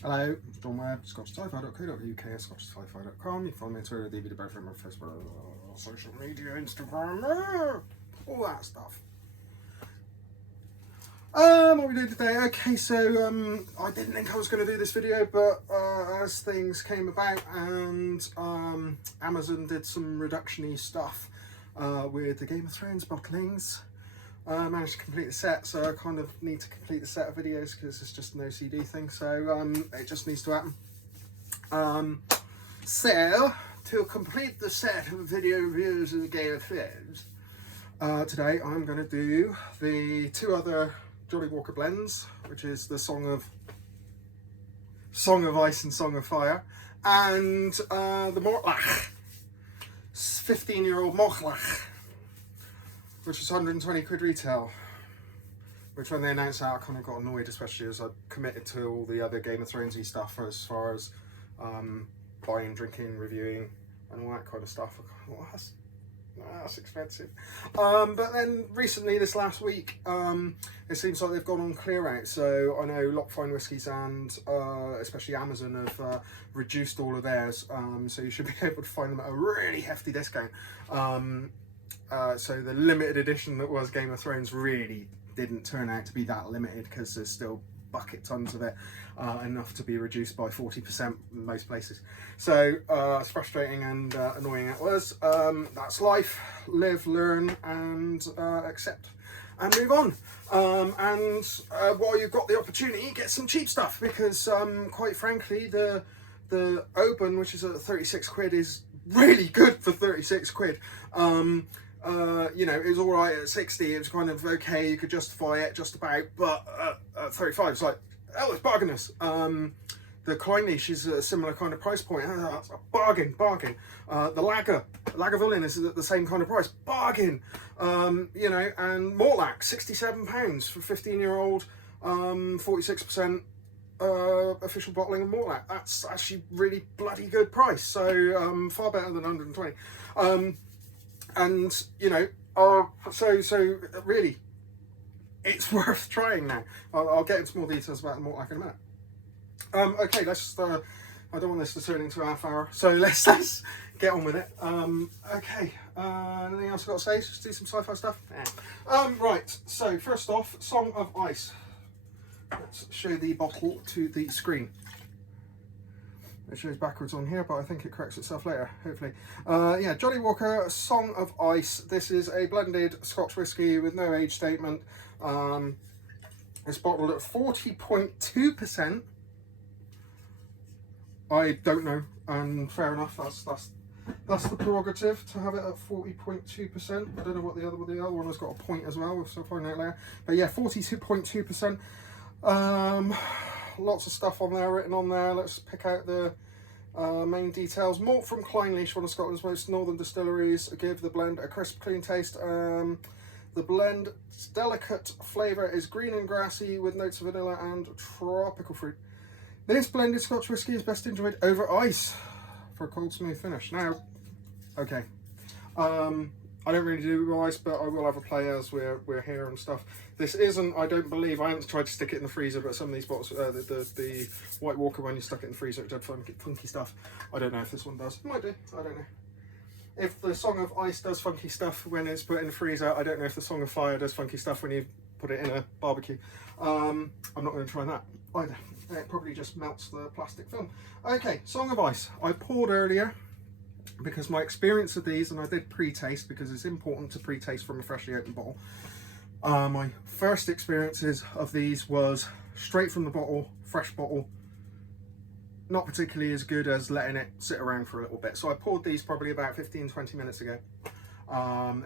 Hello, it's John Webb, scotchsci-fi.co.uk and scotchsci-fi.com. You can follow me on Twitter, DVD, both from my Facebook, social media, Instagram, all that stuff. What are we doing today? Okay, so I didn't think I was going to do this video, but as things came about and Amazon did some reduction-y stuff with the Game of Thrones bottlings, I managed to complete the set, so I kind of need to complete the set of videos because it's just an OCD thing, so it just needs to happen. So, to complete the set of video reviews of the Game of Thrones, today I'm going to do the two other Johnnie Walker blends, which is the Song of Ice and Song of Fire, and the Mortlach, 15-year-old Mortlach, which is 120 quid retail. Which when they announced that, I kind of got annoyed, especially as I committed to all the other Game of Thronesy stuff as far as buying, drinking, reviewing, and all that kind of stuff. Well, that's expensive. But then recently, this last week, it seems like they've gone on clear out. So I know Lock Fine Whiskies and especially Amazon have reduced all of theirs. So you should be able to find them at a really hefty discount. So the limited edition that was Game of Thrones really didn't turn out to be that limited because there's still bucket tons of it, enough to be reduced by 40% in most places. So it's frustrating and annoying it was. That's life. Live, learn, and accept, and move on. And while you've got the opportunity, get some cheap stuff, because quite frankly, the Open, which is at 36 quid, is really good for 36 quid. You know, it was all right at 60. It was kind of okay. You could justify it just about, but at 35, it's like, oh, it's bargainous. The Kleinlich is a similar kind of price point. That's a bargain. The Lagavulin is at the same kind of price. Bargain. You know, and Mortlach, £67 for 15-year-old, 46% official bottling of Mortlach. That's actually really bloody good price. So far better than 120. And you know, so really, it's worth trying now. I'll get into more details about the Mortlach in a minute. Okay, let's. I don't want this to turn into a half hour, so let's get on with it. Okay, anything else I've got to say? Just do some sci-fi stuff. Right. So first off, Song of Ice. Let's show the bottle to the screen. It shows backwards on here, but I think it corrects itself later, hopefully. Yeah, Johnnie Walker, Song of Ice. This is a blended Scotch whisky with no age statement. It's bottled at 40.2%. I don't know, and fair enough. That's the prerogative to have it at 40.2%. I don't know what the other one has got a point as well, so I'll find out later. But yeah, 42.2%. Lots of stuff on there, written on there. Let's pick out the main details. Malt from Kleinlich, one of Scotland's most northern distilleries, give the blend a crisp, clean taste. The blend's delicate flavour is green and grassy with notes of vanilla and tropical fruit. This blended Scotch whisky is best enjoyed over ice for a cold, smooth finish. Now, okay, I don't really do ice, but I will have a play as we're here and stuff. This isn't, I don't believe, I haven't tried to stick it in the freezer, but some of these bottles, the White Walker, when you stuck it in the freezer, it did funky stuff. I don't know if this one does. It might do, I don't know. If the Song of Ice does funky stuff when it's put in the freezer, I don't know if the Song of Fire does funky stuff when you put it in a barbecue. I'm not going to try that either. It probably just melts the plastic film. Okay, Song of Ice. I poured earlier because my experience of these, and I did pre-taste because it's important to pre-taste from a freshly opened bottle. My first experiences of these was straight from the bottle, fresh bottle. Not particularly as good as letting it sit around for a little bit. So I poured these probably about 15-20 minutes ago.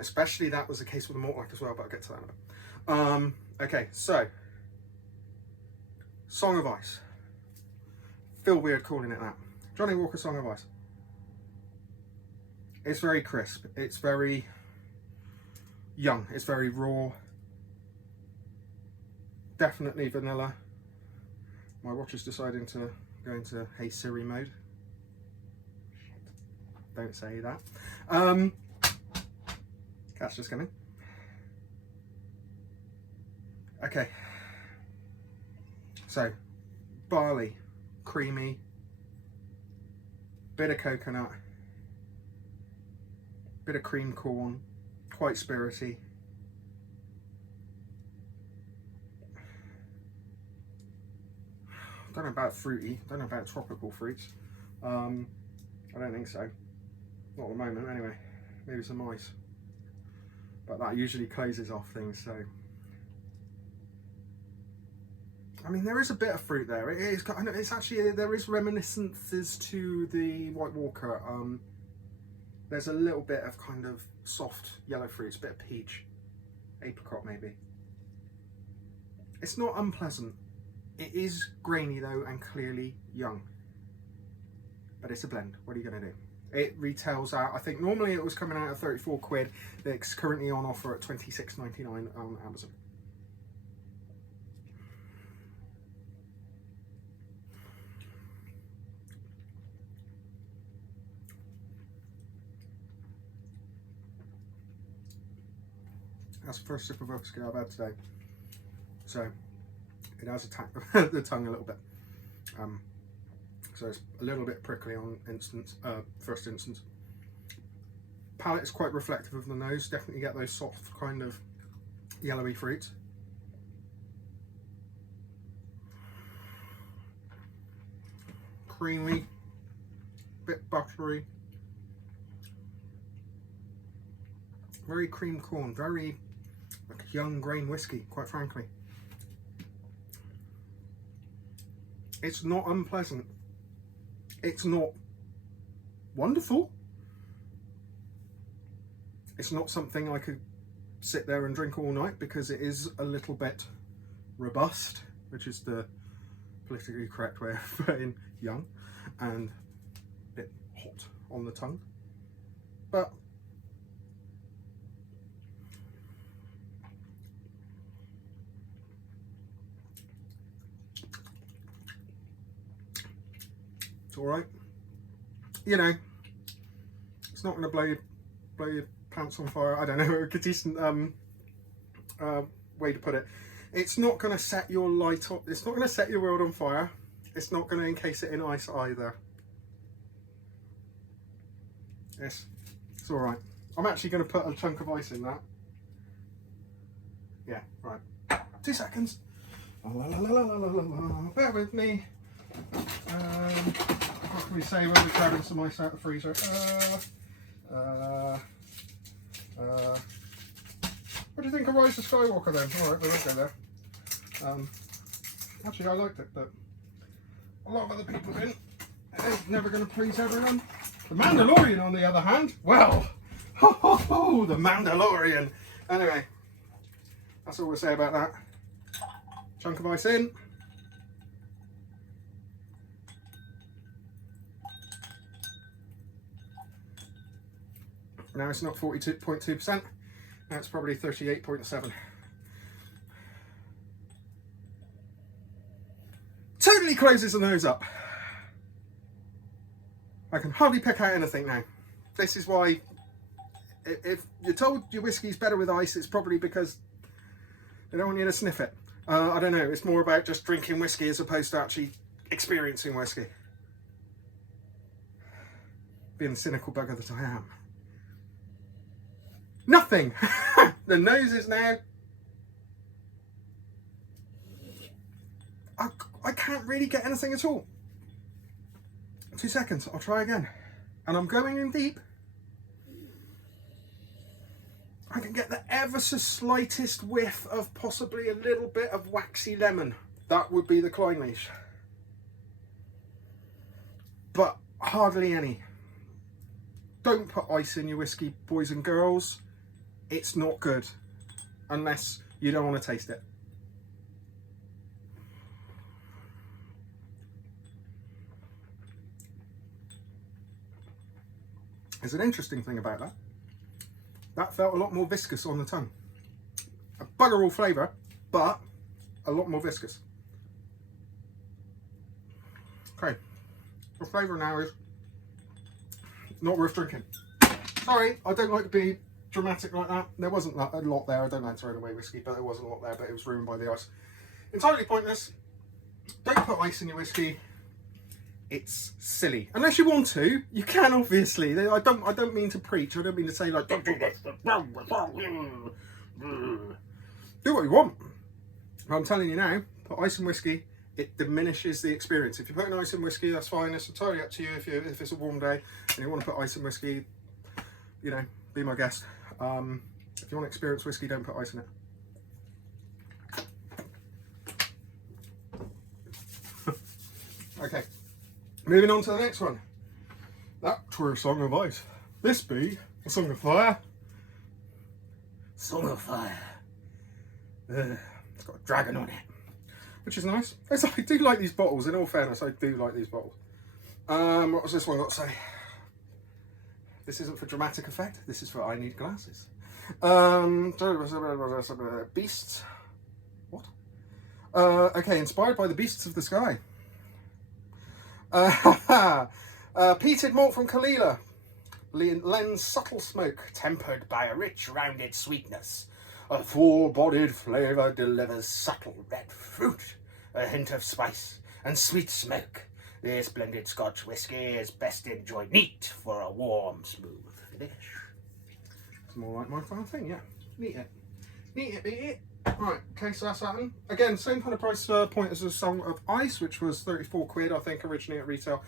Especially that was the case with the Mortlach as well, but I'll get to that in a bit. Okay, so Song of Ice. Feel weird calling it that. Johnnie Walker Song of Ice. It's very crisp. It's very young. It's very raw. Definitely vanilla. My watch is deciding to go into Hey Siri mode. Don't say that. Cat's just coming. Okay. So, barley, creamy, bit of coconut, bit of cream corn, quite spirity. Don't know about fruity, don't know about tropical fruits. I don't think so. Not at the moment anyway. Maybe some ice. But that usually closes off things, so. I mean, there is a bit of fruit there. It's actually, there is reminiscences to the White Walker. There's a little bit of kind of soft yellow fruits, a bit of peach, apricot maybe. It's not unpleasant. It is grainy though, and clearly young. But it's a blend. What are you going to do? It retails out, I think normally it was coming out at 34 quid. It's currently on offer at 26.99 on Amazon. That's the first sip of whiskey I've had today. So it has attacked the tongue a little bit. So it's a little bit prickly on first instance. Palate is quite reflective of the nose. Definitely get those soft kind of yellowy fruits. Creamy, bit buttery. Very cream corn, very like young grain whiskey, quite frankly. It's not unpleasant. It's not wonderful. It's not something I could sit there and drink all night because it is a little bit robust, which is the politically correct way of saying young, and a bit hot on the tongue. But it's all right. You know, it's not going to blow your pants on fire. I don't know, a decent way to put it. It's not going to set your light up. It's not going to set your world on fire. It's not going to encase it in ice either. Yes, it's all right. I'm actually going to put a chunk of ice in that. Yeah, right. 2 seconds. Bear with me. What can we say when we're grabbing some ice out of the freezer? What do you think of Rise of Skywalker then? Alright, we won't go there. Actually, I liked it, but a lot of other people didn't. It's never going to please everyone. The Mandalorian, on the other hand, well, ho ho ho, the Mandalorian. Anyway, that's all we'll say about that. Chunk of ice in. Now it's not 42.2%, now it's probably 38.7. Totally closes the nose up. I can hardly pick out anything now. This is why, if you're told your whiskey's better with ice, it's probably because they don't want you to sniff it. I don't know, it's more about just drinking whiskey as opposed to actually experiencing whiskey. Being the cynical bugger that I am. Nothing! The nose is now... I can't really get anything at all. 2 seconds, I'll try again. And I'm going in deep. I can get the ever so slightest whiff of possibly a little bit of waxy lemon. That would be the Kleinleach. But hardly any. Don't put ice in your whiskey, boys and girls. It's not good unless you don't want to taste it. There's an interesting thing about that. That felt a lot more viscous on the tongue. A bugger all flavour, but a lot more viscous. Okay, the flavour now is not worth drinking. Sorry, I don't like to be dramatic like that. There wasn't a lot there. I don't like throwing away whiskey, but there wasn't a lot there, but it was ruined by the ice. Entirely pointless. Don't put ice in your whiskey. it's silly. Unless you want to, you can obviously. I don't mean to preach. I don't mean to say like don't do this. Do what you want. But I'm telling you now, put ice in whiskey, it diminishes the experience. If you put an ice in whiskey, that's fine. It's entirely up to you. If it's a warm day and you want to put ice in whiskey, you know, be my guest. If you want to experience whiskey, don't put ice in it. Okay, moving on to the next one. That were a song of ice. This be a song of fire. Song of fire. It's got a dragon on it, which is nice. I do like these bottles. In all fairness, I do like these bottles. What was this one got to say? This isn't for dramatic effect. This is for I need glasses. Beasts. What? Okay, inspired by the beasts of the sky. Peated malt from Kalila lends subtle smoke, tempered by a rich, rounded sweetness. A full-bodied flavour delivers subtle red fruit, a hint of spice, and sweet smoke. This blended Scotch whisky is best enjoyed neat for a warm, smooth finish. It's more like my kind of thing, yeah. Neat it. Neat it, beat it. Right, okay, so that's that one. Again, same kind of price point as a Song of Ice, which was 34 quid, I think, originally at retail.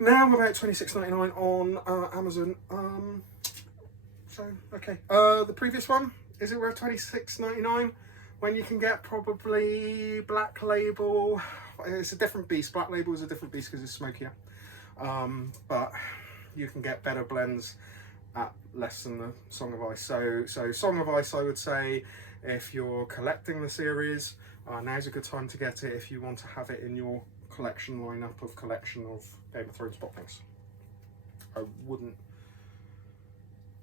Now I'm about 26.99 on Amazon. So, okay. The previous one, is it worth 26.99 when you can get probably Black Label? It's a different beast. Black Label is a different beast because it's smokier. But you can get better blends at less than the Song of Ice. So Song of Ice, I would say, if you're collecting the series, now's a good time to get it if you want to have it in your collection lineup of collection of Game of Thrones bottlings. I wouldn't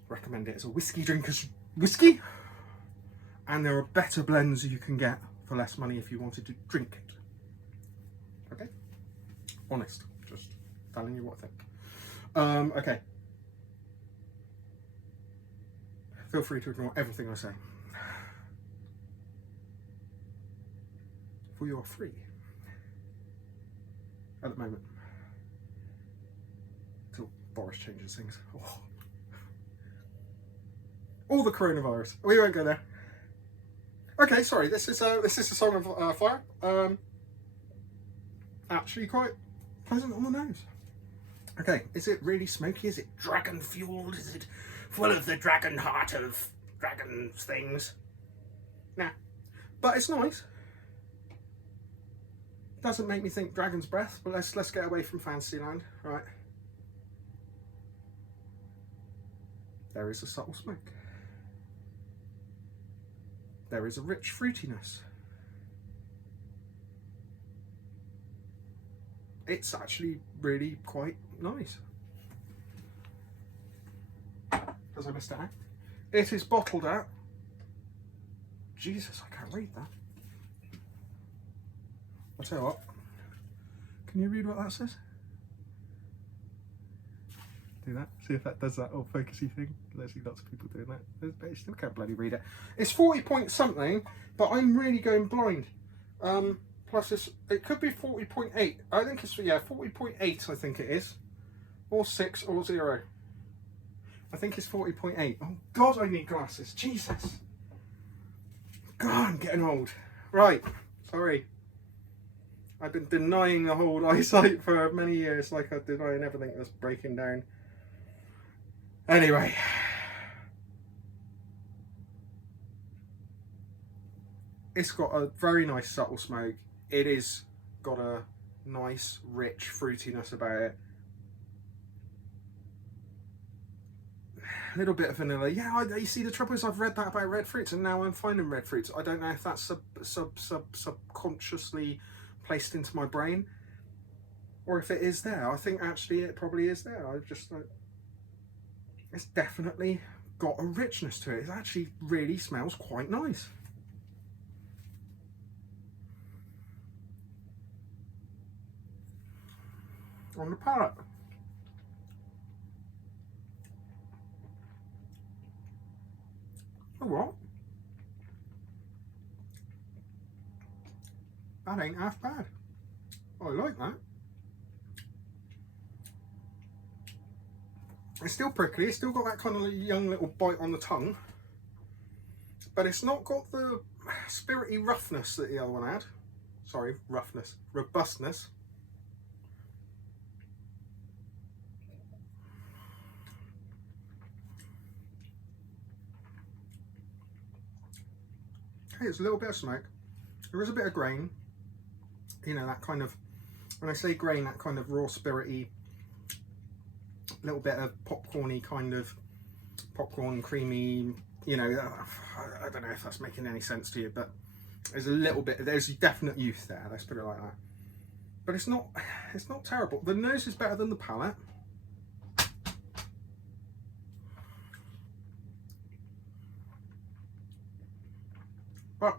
recommend it as a whiskey drinker's whiskey, and there are better blends you can get for less money if you wanted to drink it. Okay? Honest. Just telling you what I think. Okay. Feel free to ignore everything I say. For you are free at the moment until Boris changes things. Oh. All the coronavirus. We won't go there. Okay, sorry. This is a Song of Fire. Actually, quite pleasant on the nose. Okay, is it really smoky? Is it dragon fueled? Is it full of the dragon heart of dragon things? Nah, but it's nice. Doesn't make me think dragon's breath, but let's get away from Fantasyland, right? There is a subtle smoke. There is a rich fruitiness. It's actually really quite nice. Because I missed out. It is bottled at, Jesus, I can't read that. I'll tell you what, can you read what that says? Do that, see if that does that all focusy thing. I see lots of people doing that, but you still can't bloody read it. It's 40 point something, but I'm really going blind. Plus it could be 40.8. I think it's, yeah, 40.8 I think it is. Or 6 or 0. I think it's 40.8. Oh God, I need glasses, Jesus. God, I'm getting old. Right, sorry. I've been denying the whole eyesight for many years, like I'm denying everything that's breaking down. Anyway. It's got a very nice subtle smoke. It is got a nice, rich fruitiness about it. A little bit of vanilla. Yeah, you see, the trouble is I've read that about red fruits and now I'm finding red fruits. I don't know if that's subconsciously placed into my brain or if it is there. I think actually it probably is there. I just it's definitely got a richness to it. It actually really smells quite nice. On the palate, oh what? That ain't half bad. I like that. It's still prickly, it's still got that kind of young little bite on the tongue, but it's not got the spirity roughness that the other one had. Sorry, roughness, robustness. Okay, it's a little bit of smoke. There is a bit of grain. You know, that kind of, when I say grain, that kind of raw spirity, little bit of popcorny kind of, popcorn creamy, you know, I don't know if that's making any sense to you, but there's a little bit, there's definite youth there, let's put it like that. But it's not terrible. The nose is better than the palate. But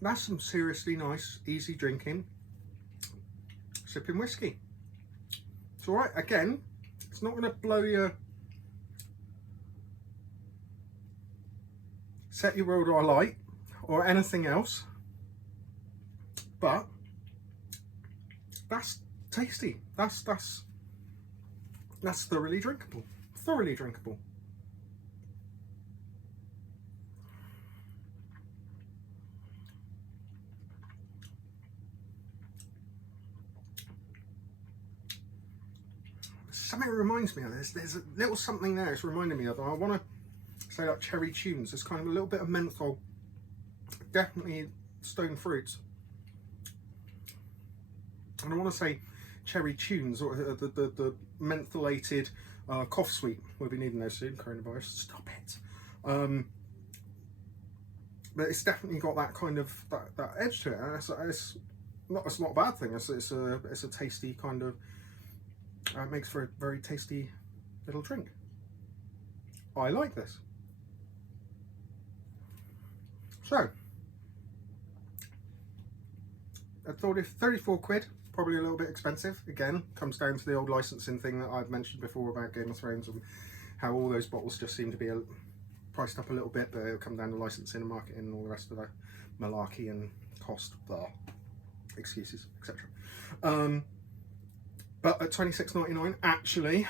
that's some seriously nice, easy drinking, sipping whiskey. It's all right. Again, it's not going to blow your, set your world alight or anything else, but that's tasty. That's thoroughly drinkable. Thoroughly drinkable. Something reminds me of this. There's a little something there it's reminding me of. I want to say like cherry tunes. There's kind of a little bit of menthol. Definitely stone fruits. And I want to say cherry tunes or the mentholated cough sweet. We'll be needing those soon. Coronavirus. Stop it. But it's definitely got that kind of that edge to it. And it's not a bad thing. It's a tasty kind of. It makes for a very tasty little drink. I like this. So, I thought if 34 quid, probably a little bit expensive. Again, comes down to the old licensing thing that I've mentioned before about Game of Thrones and how all those bottles just seem to be priced up a little bit, but it'll come down to licensing and marketing and all the rest of the malarkey and cost, excuses, etc. But at $26.99, actually,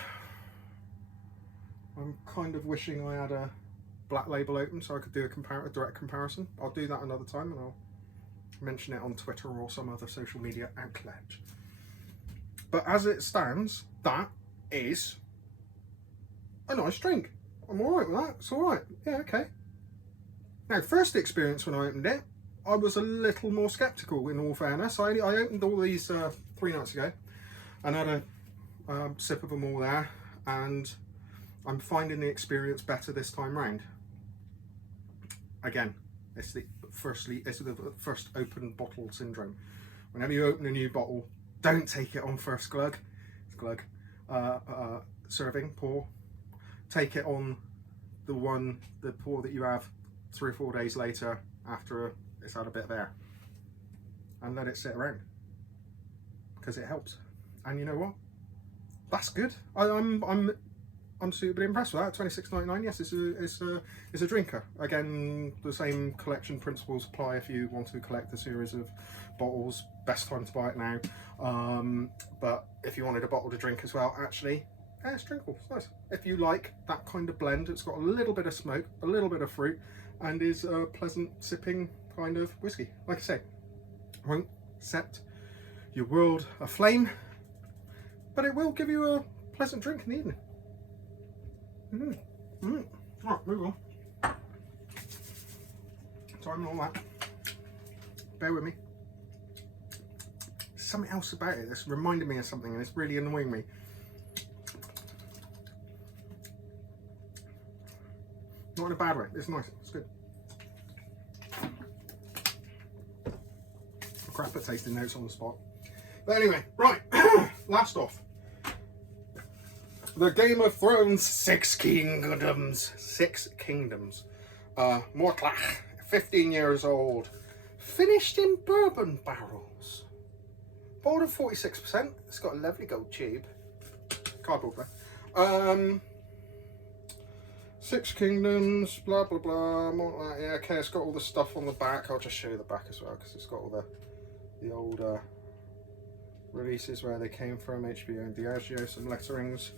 I'm kind of wishing I had a black label open so I could do a direct comparison. I'll do that another time and I'll mention it on Twitter or some other social media outlet. But as it stands, that is a nice drink. I'm alright with that. It's alright. Yeah, okay. Now, first experience when I opened it, I was a little more sceptical, in all fairness. I opened all these 3 nights ago and had a sip of them all there, and I'm finding the experience better this time round. Again, it's the first open bottle syndrome. Whenever you open a new bottle, don't take it on first serving, pour. Take it on the pour that you have 3 or 4 days later after it's had a bit of air, and let it sit around, because it helps. And you know what? That's good. I'm suitably impressed with that. $26.99. Yes, it's a drinker. Again, the same collection principles apply if you want to collect a series of bottles. Best time to buy it now. But if you wanted a bottle to drink as well, actually, yeah, it's drinkable. It's nice. If you like that kind of blend, it's got a little bit of smoke, a little bit of fruit, and is a pleasant sipping kind of whiskey. Like I say, won't set your world aflame, but it will give you a pleasant drink in the evening. Alright, move on. Time and all that. Bear with me. Something else about it that's reminded me of something, and it's really annoying me. Not in a bad way. It's nice. It's good. Crap at tasting notes on the spot. But anyway, right. Last off. The Game of Thrones 6 Kingdoms. 6 Kingdoms. Mortlach, 15 years old. Finished in bourbon barrels. Bottled at 46%. It's got a lovely gold tube. Cardboard there. 6 Kingdoms, blah blah blah. Mortlach, yeah, okay, it's got all the stuff on the back. I'll just show you the back as well, because it's got all the old releases where they came from, HBO and Diageo, some letterings.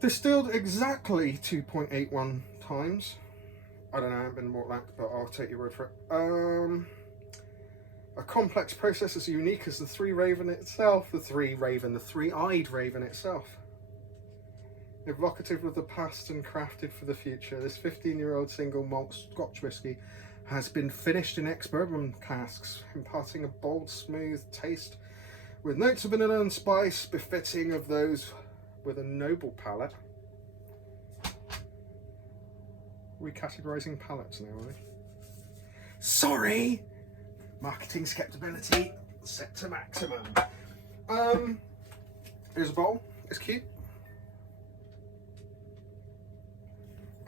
Distilled exactly 2.81 times. I don't know, I haven't been Mortlach, but I'll take your word for it. A complex process as unique as the three-eyed raven itself. Evocative of the past and crafted for the future, this 15-year-old single malt Scotch whisky has been finished in ex-bourbon casks, imparting a bold, smooth taste with notes of vanilla and spice befitting of those with a noble palate. Recategorizing palates now, are we? Sorry! Marketing skeptability set to maximum. Here's a bottle. It's cute.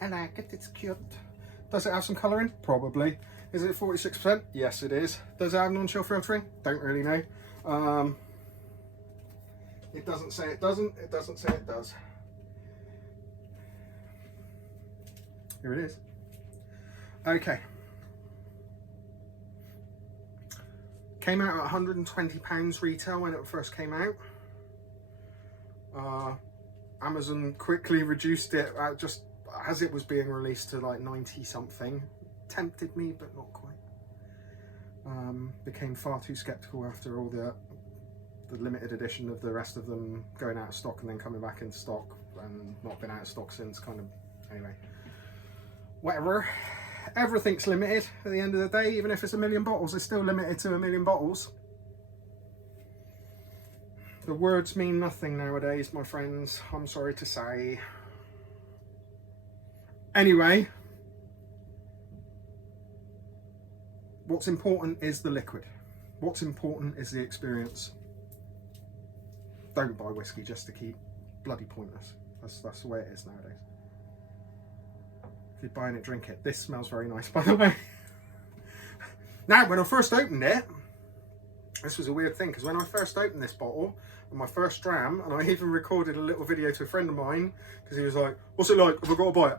I like it, it's cute. Does it have some colouring? Probably. Is it 46%? Yes, it is. Does it have non-chill filtering? Don't really know. It doesn't say it doesn't. It doesn't say it does. Here it is. Okay. Came out at £120 retail when it first came out. Amazon quickly reduced it just as it was being released to like 90 something. Tempted me, but not quite. Became far too skeptical after all the limited edition of the rest of them going out of stock and then coming back into stock and not been out of stock since, kind of. Anyway, whatever. Everything's limited at the end of the day. Even if it's 1 million bottles, it's still limited to 1 million bottles. The words mean nothing nowadays, my friends, I'm sorry to say. Anyway, what's important is the liquid. What's important is the experience. Don't buy whiskey just to keep bloody pointless. That's the way it is nowadays. If you're buying it, drink it. This smells very nice, by the way. Now, when I first opened it, this was a weird thing, because when I first opened this bottle, on my first dram, and I even recorded a little video to a friend of mine, because he was like, what's it like? Have I got to buy it?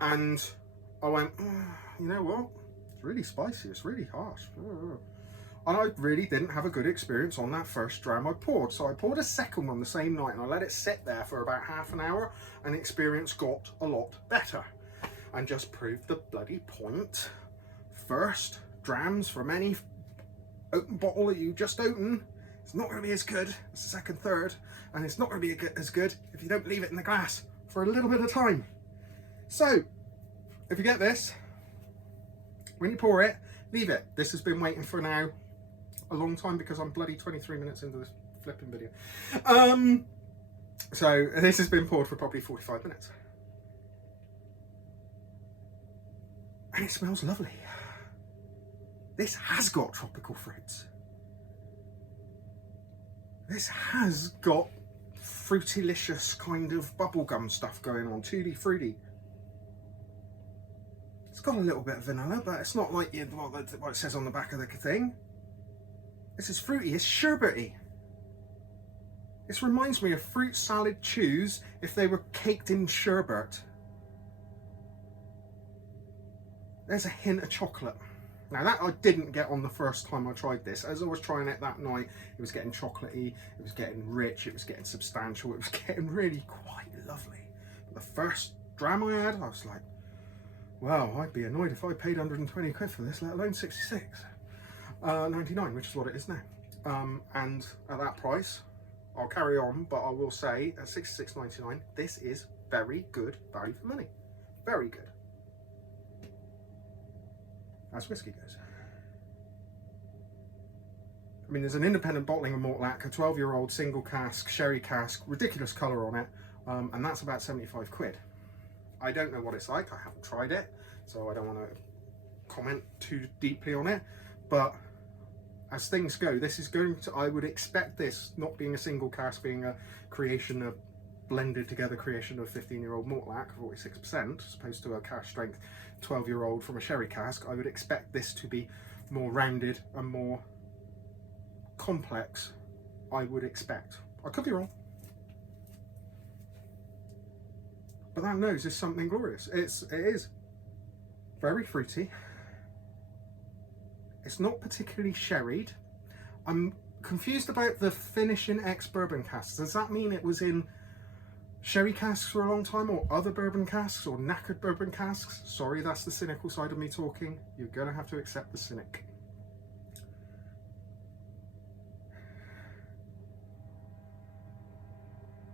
And I went, you know what? It's really spicy, it's really harsh. And I really didn't have a good experience on that first dram I poured. So I poured a second one the same night and I let it sit there for about half an hour, and the experience got a lot better. And just proved the bloody point. First drams from any open bottle that you just open, it's not going to be as good as the second, third, and it's not going to be as good if you don't leave it in the glass for a little bit of time. So, if you get this, when you pour it, leave it. This has been waiting for now a long time because I'm bloody 23 minutes into this flipping video. So this has been poured for probably 45 minutes. And it smells lovely. This has got tropical fruits. This has got fruitylicious kind of bubblegum stuff going on, tutti fruity. It's got a little bit of vanilla, but it's not like what it says on the back of the thing. This is fruity, it's sherbety. This reminds me of fruit salad chews if they were caked in sherbet. There's a hint of chocolate. Now that I didn't get on the first time I tried this. As I was trying it that night, it was getting chocolatey, it was getting rich, it was getting substantial, it was getting really quite lovely. But the first dram I had, I was like, wow, I'd be annoyed if I paid 120 quid for this, let alone 66. 99, which is what it is now. And at that price, I'll carry on, but I will say at 66.99, this is very good value for money. Very good. As whiskey goes. I mean, there's an independent bottling of Mortlach, a 12-year-old single cask, sherry cask, ridiculous colour on it, and that's about 75 quid. I don't know what it's like, I haven't tried it, so I don't want to comment too deeply on it, but as things go, this is going to, I would expect this, not being a single cask, being a creation, a blended together creation of 15-year-old Mortlach, 46%, as opposed to a cask strength 12-year-old from a sherry cask, I would expect this to be more rounded and more complex, I would expect. I could be wrong. But that nose is something glorious. It is very fruity. It's not particularly sherried. I'm confused about the finishing ex-bourbon casks. Does that mean it was in sherry casks for a long time, or other bourbon casks, or knackered bourbon casks? Sorry, that's the cynical side of me talking. You're gonna have to accept the cynic.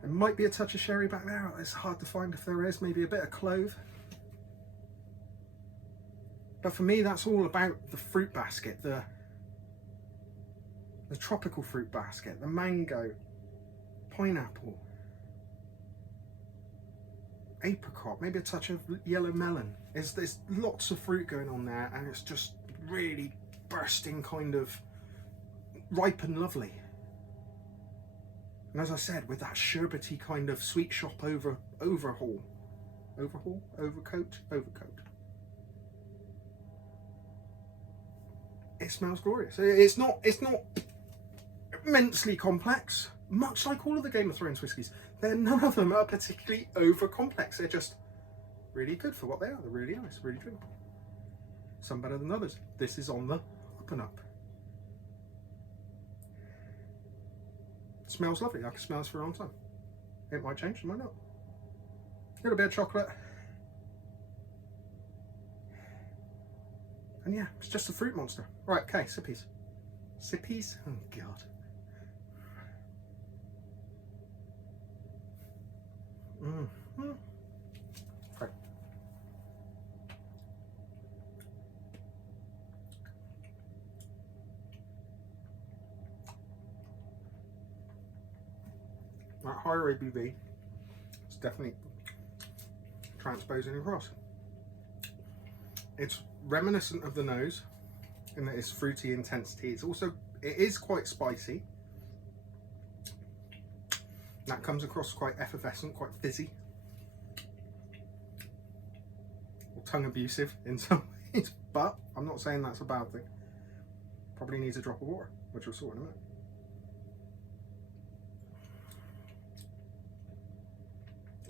There might be a touch of sherry back there. It's hard to find if there is. Maybe a bit of clove. But for me, that's all about the fruit basket, the tropical fruit basket, the mango, pineapple, apricot, maybe a touch of yellow melon. There's lots of fruit going on there, and it's just really bursting, kind of ripe and lovely. And as I said, with that sherbety kind of sweet shop overcoat. It smells glorious. It's not immensely complex, much like all of the Game of Thrones whiskies. None of them are particularly over complex. They're just really good for what they are. They're really nice, really drinkable. Some better than others. This is on the up and up. It smells lovely. I can smell this for a long time. It might change, it might not. A little bit of chocolate. And yeah, it's just a fruit monster. Right, okay, sippies. Sippies? Oh God. Okay. That higher ABV is definitely transposing across. It's reminiscent of the nose in that it's fruity intensity. It is quite spicy. That comes across quite effervescent, quite fizzy, or tongue abusive in some ways, but I'm not saying that's a bad thing. Probably needs a drop of water, which we'll sort in a minute.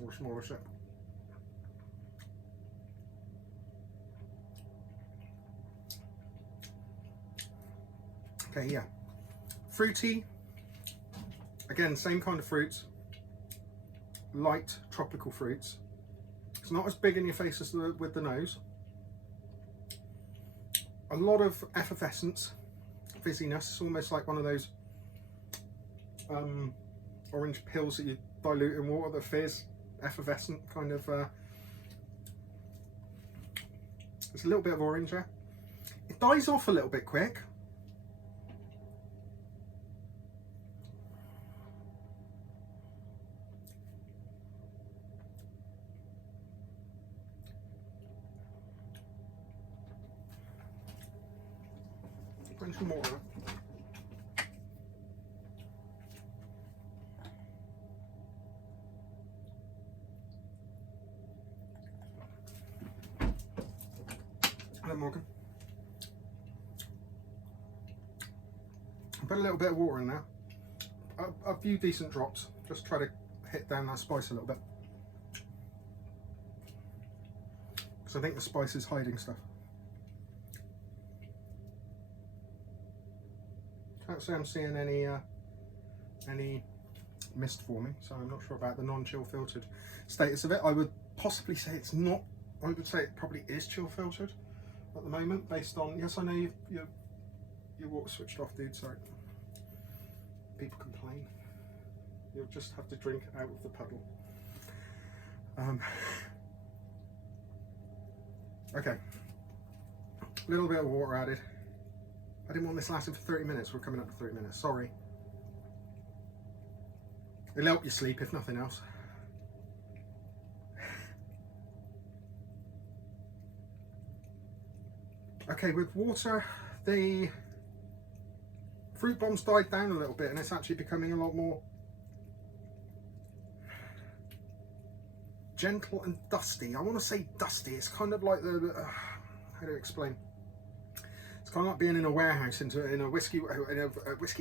Or a smaller sip. Okay, yeah. Fruity. Again, same kind of fruits. Light tropical fruits. It's not as big in your face as with the nose. A lot of effervescence, fizziness. It's almost like one of those orange pills that you dilute in water, the fizz, effervescent kind of. There's a little bit of orange there. It dies off a little bit quick. Put some more in. Hello, Morgan. Put a little bit of water in there. A few decent drops. Just try to hit down that spice a little bit. Because I think the spice is hiding stuff. Can't say I'm seeing any mist forming, so I'm not sure about the non-chill filtered status of it. I would possibly say it's not. I would say it probably is chill filtered at the moment, based on. Yes, I know your water switched off, dude. Sorry. People complain. You'll just have to drink out of the puddle. Okay. A little bit of water added. I didn't want this lasting for 30 minutes. We're coming up to 30 minutes. Sorry. It'll help you sleep, if nothing else. Okay, with water, the fruit bombs died down a little bit, and it's actually becoming a lot more gentle and dusty. I want to say dusty. It's kind of like the how to explain? It's kind of like being in a warehouse, in a whiskey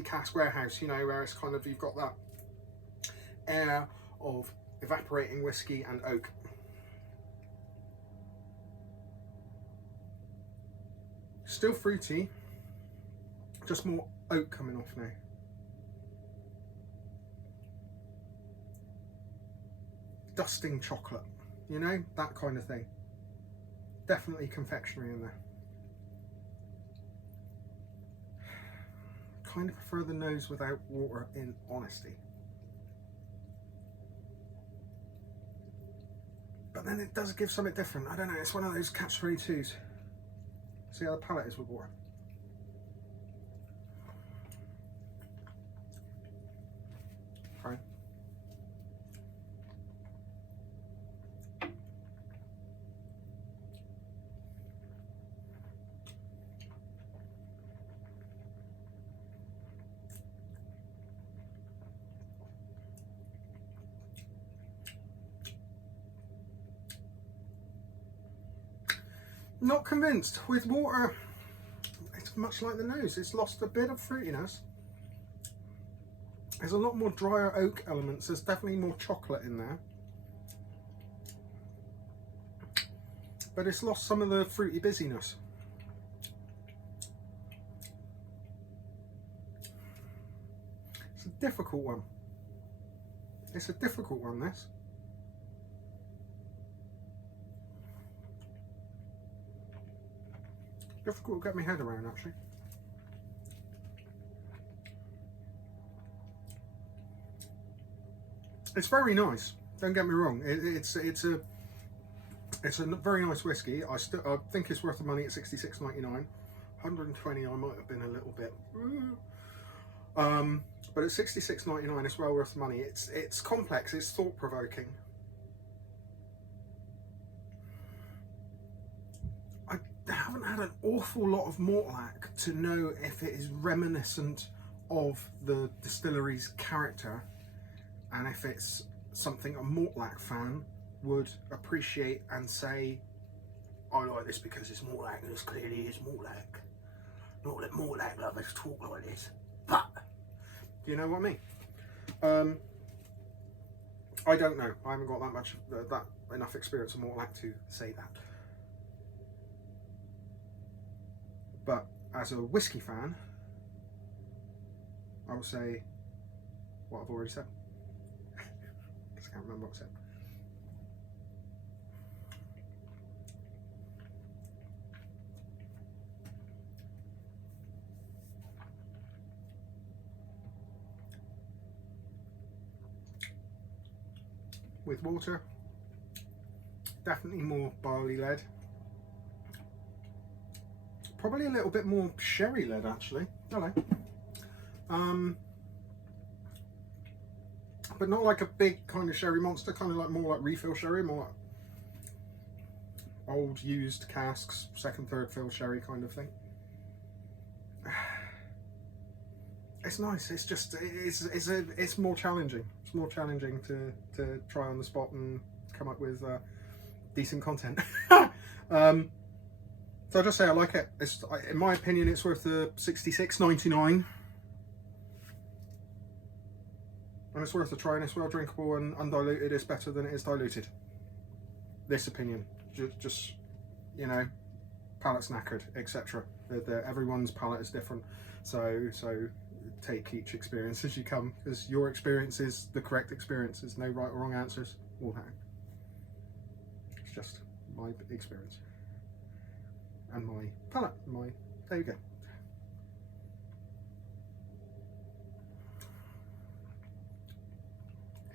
cask warehouse. You know, where it's kind of, you've got that air of evaporating whiskey and oak. Still fruity, just more oak coming off now. dusting chocolate, you know, that kind of thing. Definitely confectionery in there. Kind of prefer the nose without water, in honesty. But then it does give something different. I don't know, it's one of those catch-22s. See how the palate is with water. Right. Not convinced. With water, it's much like the nose. It's lost a bit of fruitiness. There's a lot more drier oak elements. There's definitely more chocolate in there. But it's lost some of the fruity busyness. It's a difficult one. It's a difficult one, this. Difficult to get my head around, actually. It's very nice. Don't get me wrong. It's a very nice whiskey. I think it's worth the money at $66.99. 120 I might have been a little bit. But at $66.99 it's well worth the money. It's complex. It's thought provoking. I haven't had an awful lot of Mortlach to know if it is reminiscent of the distillery's character, and if it's something a Mortlach fan would appreciate and say, I like this because it's Mortlach, and this clearly is Mortlach. Not that Mortlach lovers talk like this, but you know what I mean. I don't know. I haven't got that much, enough experience of Mortlach to say that. But as a whiskey fan, I would say what I've already said. Because I can't remember what I said. With water, definitely more barley led. Probably a little bit more sherry led, actually. Hello. But not like a big kind of sherry monster, kind of like more like refill sherry, more like old used casks, second, third fill sherry kind of thing. It's nice. It's just it's more challenging. It's more challenging to try on the spot and come up with decent content. So I'll just say I like it. In my opinion, it's worth the $66.99. And it's worth a try, and it's well drinkable and undiluted. It's better than it is diluted. This opinion. Just you know, palate's knackered, etc. Everyone's palate is different. So take each experience as you come, because your experience is the correct experience. There's no right or wrong answers. All that. It's just my experience. And my palate, there you go.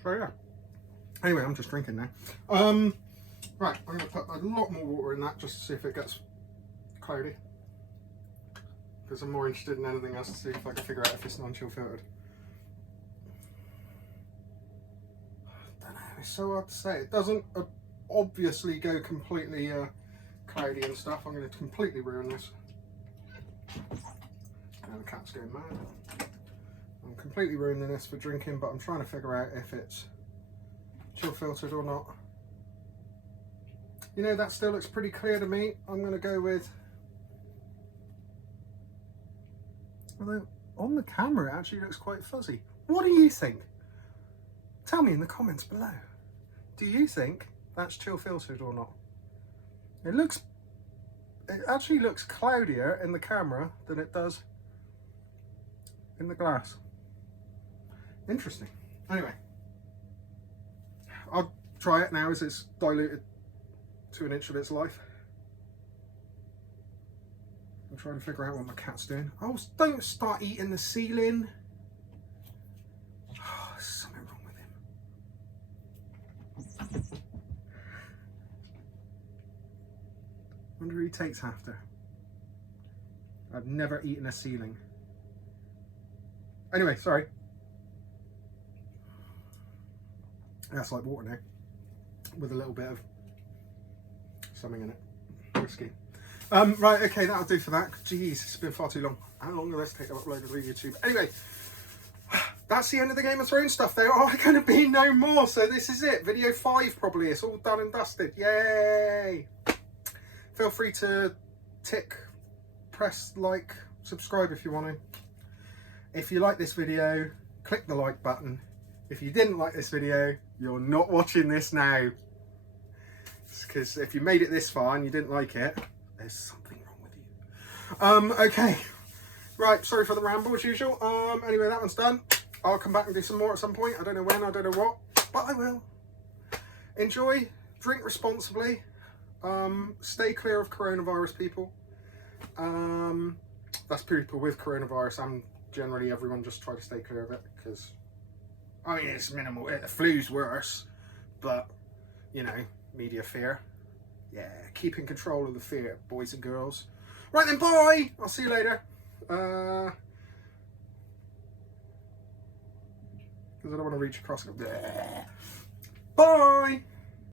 So yeah. Anyway, I'm just drinking now. Right, I'm going to put a lot more water in that just to see if it gets cloudy. Because I'm more interested in anything else to see if I can figure out if it's non-chill filtered. I don't know, it's so hard to say. It doesn't obviously go completely cloudy and stuff. I'm going to completely ruin this. And the cat's going mad. I'm completely ruining this for drinking, but I'm trying to figure out if it's chill filtered or not. You know, that still looks pretty clear to me. I'm going to go with... Although on the camera it actually looks quite fuzzy. What do you think? Tell me in the comments below. Do you think that's chill filtered or not? It actually looks cloudier in the camera than it does in the glass. Interesting. Anyway, try it now as it's diluted to an inch of its life. I'm trying to figure out what my cat's doing. Oh, don't start eating the ceiling. Oh, there's something wrong with him. Wonder who he takes after. I've never eaten a ceiling. Anyway, sorry. That's like water now, with a little bit of something in it. Whiskey. Right, okay, that'll do for that. Jeez, it's been far too long. How long will this take to upload to YouTube? Anyway, that's the end of the Game of Thrones stuff. There are going to be no more, so this is it. Video 5 probably. It's all done and dusted. Yay! Feel free to press like, subscribe if you want to. If you like this video, click the like button. If you didn't like this video, you're not watching this now. Because if you made it this far and you didn't like it, there's something wrong with you. Okay. Right, sorry for the ramble as usual. Anyway, that one's done. I'll come back and do some more at some point. I don't know when, I don't know what, but I will. Enjoy, drink responsibly. Stay clear of coronavirus, people. That's people with coronavirus, and generally everyone, just try to stay clear of it, because I mean, it's minimal. The flu's worse, but you know, media fear. Yeah, keep in control of the fear, boys and girls. Right then, bye. I'll see you later. Because I don't want to reach across and go, bleh. Bye.